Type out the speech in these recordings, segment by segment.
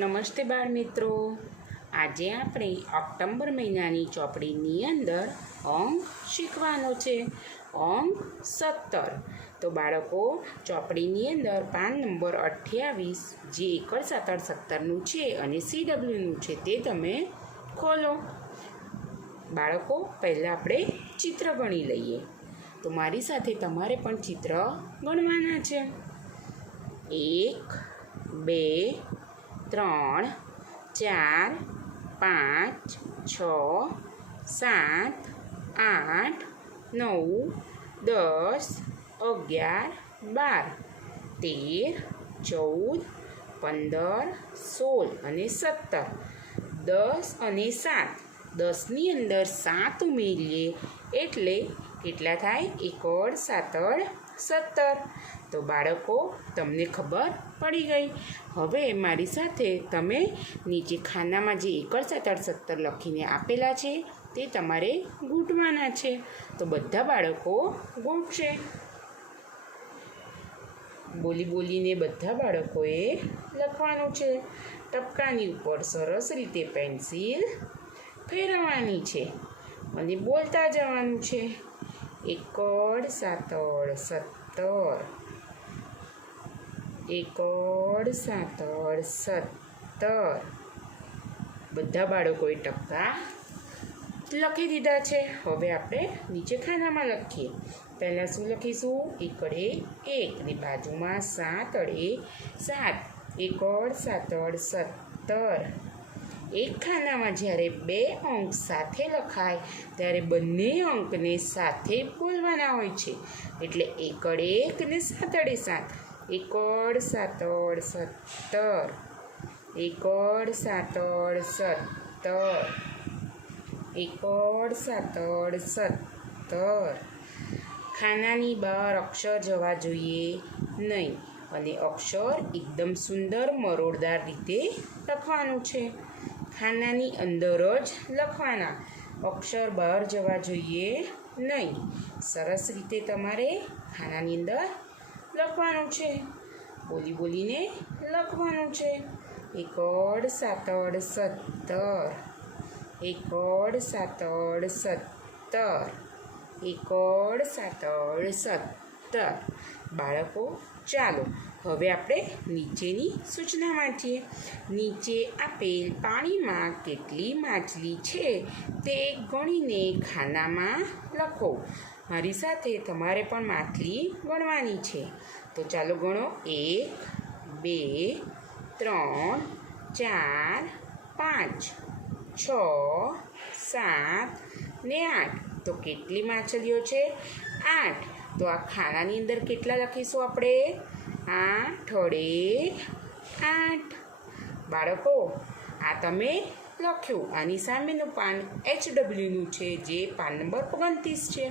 નમસ્તે બાળ મિત્રો, આજે આપણે ઓક્ટોબર મહિનાની ચોપડીની અંદર અંક શીખવાનો છે. અંક 17. તો બાળકો, ચોપડીની અંદર પાન નંબર 28 જે એકડ સાતડ 17નું છે અને CWનું છે તે તમે ખોલો. બાળકો, પહેલાં આપણે ચિત્ર ગણી લઈએ. તો મારી સાથે તમારે પણ ચિત્ર ગણવાના છે. 1 2 3 4 5 6 7 8 9 10 11 12 13 14 15 16 અને 17. 10 અને 7, 10ની અંદર 7 ઉમેરીએ એટલે કેટલા થાય? એકડ સાતડ 17. તો બાળકો, તમને ખબર પડી ગઈ. હવે મારી સાથે તમે નીચે ખાનામાં જે એકડ સાતડ 17 લખીને આપેલા છે તે તમારે ગૂંથવાના છે. તો બધા બાળકો ગૂંથશે. બોલી બોલીને બધા બાળકોએ લખવાનું છે. ટપકાની ઉપર સરસ રીતે પેન્સિલ ફેરવવાની છે અને બોલતા જવાનું છે. એકડ સાતડ 17, એકડ સાતડ 17. બધા બાળકોએ ટપકા લખી દીધા છે. હવે આપણે નીચે ખાનામાં લખીએ. પહેલાં શું લખીશું? એકડે 1 અને બાજુમાં 7 7. એકડ સાતડ 17. એક ખાનામાં જ્યારે બે અંક સાથે લખાય ત્યારે બંને અંકને સાથે બોલવાના હોય છે. એટલે એકડ 1 અને સાતડે 7. એકડ સાતડ 17, એકડ સાતડ 17, એકડ સાતડ 17. ખાનાની બહાર અક્ષર જવા જોઈએ નહીં અને અક્ષર એકદમ સુંદર મરોડદાર રીતે લખવાનું છે. ખાનાની અંદર જ લખવાના, અક્ષર બહાર જવા જોઈએ નહીં. સરસ રીતે તમારે ખાનાની અંદર લખવાનું છે. બોલી બોલીને લખવાનું છે. એકડ સાતડ 17, એકડ સાતડ 17, એકડ સાતડ 17. બાળકો, ચાલો હવે આપણે નીચેની સૂચના વાંચીએ. નીચે આપેલ પાણીમાં કેટલી માછલી છે તે ગણીને ખાનામાં લખો. મારી સાથે તમારે પણ માછલી ગણવાની છે. તો ચાલો ગણો. 1 2 3 4 5 6 7 ને 8. તો કેટલી માછલીઓ છે? 8. તો આ ખાનાની અંદર કેટલા લખીશું આપણે? 8 8. બાળકો, આ તમે લખ્યું. આની સામેનું પાન HWનું છે જે પાન નંબર 29 છે.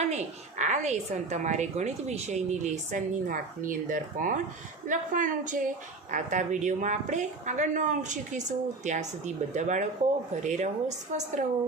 અને આ લેસન તમારે ગણિત વિષયની લેસનની નોટની અંદર પણ લખવાનું છે. આવતા વિડીયોમાં આપણે આગળનો અંક શીખીશું. ત્યાં સુધી બધા બાળકો ઘરે રહો, સ્વસ્થ રહો.